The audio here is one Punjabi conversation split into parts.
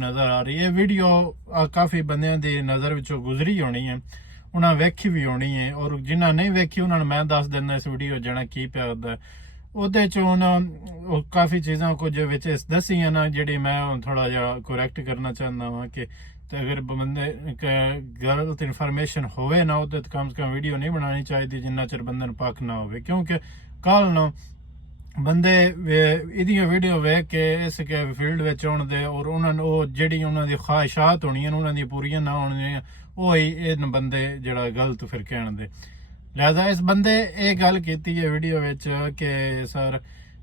नजर आ रही है वीडियो काफी बंदियां दी नजर विचों गुजरी होनी है, उन्हें वेखी भी होनी है, और जिन्हें नहीं वेखी उन्होंने मैं दस देना इस वीडियो जना की पिया होता है। ਉਹਦੇ ਚ ਹੁਣ ਕਾਫੀ ਚੀਜ਼ਾਂ ਕੁਝ ਵਿੱਚ ਦਸੀਆਂ ਨਾ ਜਿਹੜੀ ਮੈਂ ਹੁਣ ਥੋੜਾ ਜਿਹਾ ਕਰੈਕਟ ਕਰਨਾ ਚਾਹੁੰਦਾ ਹਾਂ ਕਿ ਤੇ ਅਗਰ ਬੰਦੇ ਗਲਤ ਇਨਫੋਰਮੇਸ਼ਨ ਹੋਵੇ ਨਾ ਉਹਦੇ ਤੇ ਕਮ ਸੇ ਕਮ ਵੀਡੀਓ ਨਹੀਂ ਬਣਾਉਣੀ ਚਾਹੀਦੀ ਜਿੰਨਾ ਚਿਰ ਬੰਦੇ ਨੂੰ ਪੱਕ ਨਾ ਹੋਵੇ, ਕਿਉਂਕਿ ਕੱਲ ਨੂੰ ਬੰਦੇ ਇਹਦੀਆਂ ਵੀਡੀਓ ਵੇਖ ਕੇ ਇਸ ਕੇ ਫੀਲਡ ਵਿੱਚ ਆਉਣ ਦੇ ਔਰ ਉਹਨਾਂ ਨੂੰ ਉਹ ਜਿਹੜੀ ਉਹਨਾਂ ਦੀ ਖਵਾਹਿਸ਼ਾਤ ਹੋਣੀਆਂ ਉਹਨਾਂ ਦੀਆਂ ਪੂਰੀਆਂ ਨਾ ਹੋਣੀਆਂ, ਉਹ ਹੀ ਇਹ ਬੰਦੇ ਜਿਹੜਾ ਗਲਤ ਫਿਰ ਕਹਿਣ ਦੇ। ਲਿਹਾਜ਼ਾ ਇਸ ਬੰਦੇ ਇਹ ਗੱਲ ਕੀਤੀ ਹੈ ਵੀਡੀਓ ਵਿੱਚ ਕਿ ਸਰ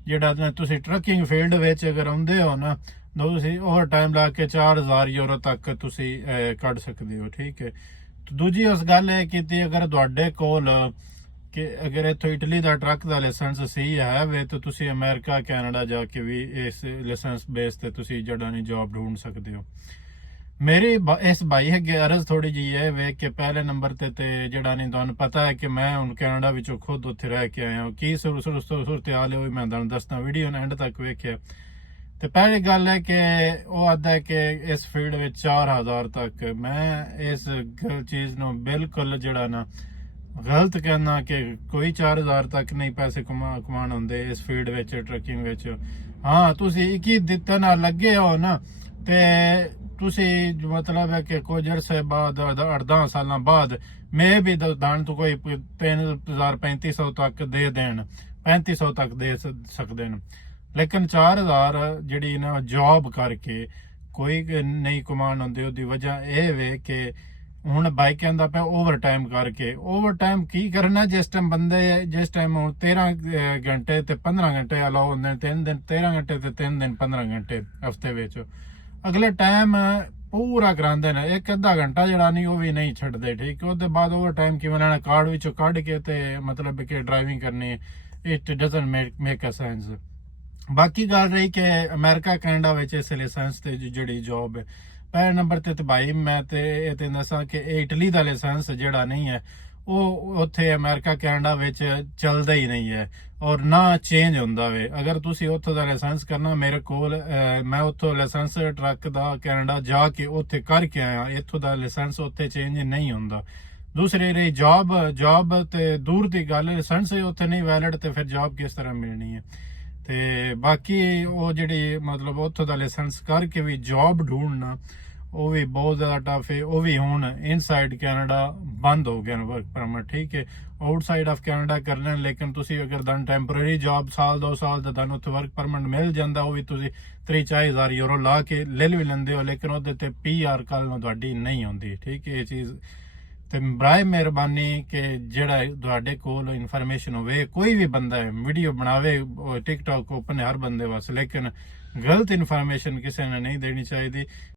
ਜਿਹੜਾ ਤੁਸੀਂ ਟਰੱਕਿੰਗ ਫੀਲਡ ਵਿੱਚ ਅਗਰ ਆਉਂਦੇ ਹੋ ਨਾ ਤੁਸੀਂ ਓਵਰ ਟਾਈਮ ਲਾ ਕੇ 4000 ਯੂਰੋ ਤੱਕ ਤੁਸੀਂ ਕੱਢ ਸਕਦੇ ਹੋ, ਠੀਕ ਹੈ। ਦੂਜੀ ਉਸ ਗੱਲ ਇਹ ਕੀਤੀ ਅਗਰ ਤੁਹਾਡੇ ਕੋਲ ਕਿ ਅਗਰ ਇੱਥੋਂ ਇਟਲੀ ਦਾ ਟਰੱਕ ਦਾ ਲਾਇਸੈਂਸ ਸਹੀ ਹੈ ਵੇ ਤਾਂ ਤੁਸੀਂ ਅਮਰੀਕਾ ਕੈਨੇਡਾ ਜਾ ਕੇ ਵੀ ਇਸ ਲਾਇਸੈਂਸ ਬੇਸ ਤੇ ਤੁਸੀਂ ਜਿਹੜਾ ਨਹੀਂ ਜੌਬ ਢੂੰਢ ਸਕਦੇ ਹੋ। ਮੇਰੀ ਇਸ ਭਾਈ ਹੈਗੇ ਅਰਜ਼ ਥੋੜੀ ਜਿਹੀ ਹੈ ਵੇ ਕਿ ਪਹਿਲੇ ਨੰਬਰ ਤੇ ਜਿਹੜਾ ਨਹੀਂ ਤੁਹਾਨੂੰ ਪਤਾ ਹੈ ਕਿ ਮੈਂ ਹੁਣ ਕੈਨੇਡਾ ਵਿੱਚੋਂ ਖੁਦ ਉੱਥੇ ਰਹਿ ਕੇ ਆਇਆ ਕੀ ਸੂਰਤ ਹਾਲ ਹੈ ਉਹ ਮੈਂ ਤੁਹਾਨੂੰ ਦੱਸਦਾ, ਵੀਡੀਓ ਨੇ ਐਂਡ ਤੱਕ ਵੇਖਿਆ। ਤੇ ਪਹਿਲੀ ਗੱਲ ਹੈ ਕਿ ਉਹ ਆਦਾ ਹੈ ਕਿ ਇਸ ਫੀਲਡ ਵਿੱਚ 4000 ਤੱਕ, ਮੈਂ ਇਸ ਚੀਜ਼ ਨੂੰ ਬਿਲਕੁਲ ਜਿਹੜਾ ਨਾ ਗਲਤ ਕਹਿਣਾ ਕਿ ਕੋਈ 4000 ਤੱਕ ਨਹੀਂ ਪੈਸੇ ਕਮਾਉਣ ਹੁੰਦੇ ਇਸ ਫੀਲਡ ਵਿੱਚ ਟਰੱਕਿੰਗ ਵਿੱਚ। ਹਾਂ ਤੁਸੀਂ 21 ਦਿੱਤੇ ਨਾਲ ਲੱਗੇ ਹੋ ਨਾ ਤੇ ਤੁਸੀਂ ਮਤਲਬ ਹੈ ਕਿ ਕੁਝ ਅਰਸੇ ਬਾਅਦ 8-10 ਸਾਲਾਂ ਬਾਅਦ ਮੈਂ ਵੀ ਦਾਨ ਤੋਂ ਕੋਈ 3500 ਤੱਕ ਦੇ ਦੇਣ, 3500 ਤੱਕ ਦੇ ਸਕਦੇ ਨੇ, ਲੇਕਿਨ 4000 ਜਿਹੜੀ ਨਾ ਜੌਬ ਕਰਕੇ ਕੋਈ ਨਹੀਂ ਕਮਾਉਣ ਹੁੰਦੀ। ਉਹਦੀ ਵਜ੍ਹਾ ਇਹ ਵੇ ਕਿ ਹੁਣ ਬਾਈਕ ਕਹਿੰਦਾ ਪਿਆ ਓਵਰ ਟਾਈਮ ਕਰਕੇ, ਓਵਰ ਟਾਈਮ ਕੀ ਕਰਨਾ ਜਿਸ ਟਾਈਮ ਬੰਦੇ ਜਿਸ ਟਾਈਮ 13 ਘੰਟੇ ਤੇ 15 ਘੰਟੇ ਅਲਾਉ ਹੁੰਦੇ ਨੇ, 3 ਦਿਨ 13 ਘੰਟੇ ਤੇ 3 ਦਿਨ 15 ਘੰਟੇ ਹਫਤੇ ਵਿੱਚ, ਅਗਲੇ ਟਾਈਮ ਪੂਰਾ ਕਰਾਉਂਦੇ ਨੇ, ਇੱਕ ਅੱਧਾ ਘੰਟਾ ਜਿਹੜਾ ਨਹੀਂ ਉਹ ਵੀ ਨਹੀਂ ਛੱਡਦੇ, ਠੀਕ। ਉਹਦੇ ਬਾਅਦ ਓਵਰ ਟਾਈਮ ਕਿਵੇਂ ਲੈਣਾ ਕਾਰਡ ਵਿੱਚੋਂ ਕੱਢ ਕੇ ਤੇ ਮਤਲਬ ਕਿ ਡਰਾਈਵਿੰਗ ਕਰਨੀ, it doesn't make a sense. ਬਾਕੀ ਗੱਲ ਰਹੀ ਕਿ ਅਮਰੀਕਾ ਕੈਨੇਡਾ ਵਿੱਚ ਇਸ ਲਾਇਸੈਂਸ ਤੇ ਜਿਹੜੀ ਜੌਬ ਹੈ, ਪਹਿਲੇ ਨੰਬਰ ਤੇ ਭਾਈ ਮੈਂ ਤੇ ਇਹ ਤੇ ਦੱਸਾਂ ਕਿ ਇਹ ਇਟਲੀ ਦਾ ਲਾਇਸੈਂਸ ਜਿਹੜਾ ਨਹੀਂ ਹੈ ਉਹ ਉੱਥੇ ਅਮਰੀਕਾ ਕੈਨੇਡਾ ਵਿੱਚ ਚੱਲਦਾ ਹੀ ਨਹੀਂ ਹੈ ਔਰ ਨਾ ਚੇਂਜ ਹੁੰਦਾ ਵੇ। ਅਗਰ ਤੁਸੀਂ ਉੱਥੋਂ ਦਾ ਲਾਇਸੈਂਸ ਕਰਨਾ, ਮੇਰੇ ਕੋਲ ਮੈਂ ਉੱਥੋਂ ਲਾਇਸੈਂਸ ਟਰੱਕ ਦਾ ਕੈਨੇਡਾ ਜਾ ਕੇ ਉੱਥੇ ਕਰਕੇ ਆਇਆ, ਇੱਥੋਂ ਦਾ ਲਾਇਸੈਂਸ ਉੱਥੇ ਚੇਂਜ ਨਹੀਂ ਹੁੰਦਾ। ਦੂਸਰੀ ਰਹੀ ਜੌਬ ਤੇ ਦੂਰ ਦੀ ਗੱਲ, ਲਾਇਸੈਂਸ ਉੱਥੇ ਨਹੀਂ ਵੈਲਿਡ ਤੇ ਫਿਰ ਜੌਬ ਕਿਸ ਤਰ੍ਹਾਂ ਮਿਲਣੀ ਹੈ। ਤੇ ਬਾਕੀ ਉਹ ਜਿਹੜੀ ਮਤਲਬ ਉੱਥੋਂ ਦਾ ਲਾਇਸੈਂਸ ਕਰਕੇ ਵੀ ਜੌਬ ਢੂੰਢਣਾ ਉਹ ਵੀ ਬਹੁਤ ਜ਼ਿਆਦਾ ਟਫ ਹੈ। ਉਹ ਵੀ ਹੁਣ ਇਨਸਾਈਡ ਕੈਨੇਡਾ ਬੰਦ ਹੋ ਗਿਆ ਵਰਕ ਪਰਮਿਟ, ਠੀਕ ਹੈ। ਆਊਟਸਾਈਡ ਆਫ ਕੈਨੇਡਾ ਕਰਨਾ, ਲੇਕਿਨ ਤੁਸੀਂ ਅਗਰ ਤੁਹਾਨੂੰ ਟੈਂਪਰੇਰੀ ਜੌਬ ਸਾਲ 2 ਸਾਲ ਦਾ ਤੁਹਾਨੂੰ ਉੱਥੇ ਵਰਕ ਪਰਮਿਟ ਮਿਲ ਜਾਂਦਾ, ਉਹ ਵੀ ਤੁਸੀਂ 30-40 ਯੂਰੋ ਲਾ ਕੇ ਲੈ ਵੀ ਲੈਂਦੇ ਹੋ, ਲੇਕਿਨ ਉਹਦੇ ਤੇ PR ਕੱਲ ਨੂੰ ਤੁਹਾਡੀ ਨਹੀਂ ਹੁੰਦੀ, ਠੀਕ ਹੈ। ਇਹ ਚੀਜ਼ ਤੇ ਬਰਾਏ ਮਿਹਰਬਾਨੀ ਕਿ ਜਿਹੜਾ ਤੁਹਾਡੇ ਕੋਲ ਇਨਫੋਰਮੇਸ਼ਨ ਹੋਵੇ, ਕੋਈ ਵੀ ਬੰਦਾ ਵੀਡੀਓ ਬਣਾਵੇ ਟਿਕਟੌਕ ਓਪਨ ਹਰ ਬੰਦੇ ਵਾਸਤੇ, ਲੇਕਿਨ ਗਲਤ ਇਨਫੋਰਮੇਸ਼ਨ ਕਿਸੇ ਨੇ ਨਹੀਂ ਦੇਣੀ ਚਾਹੀਦੀ।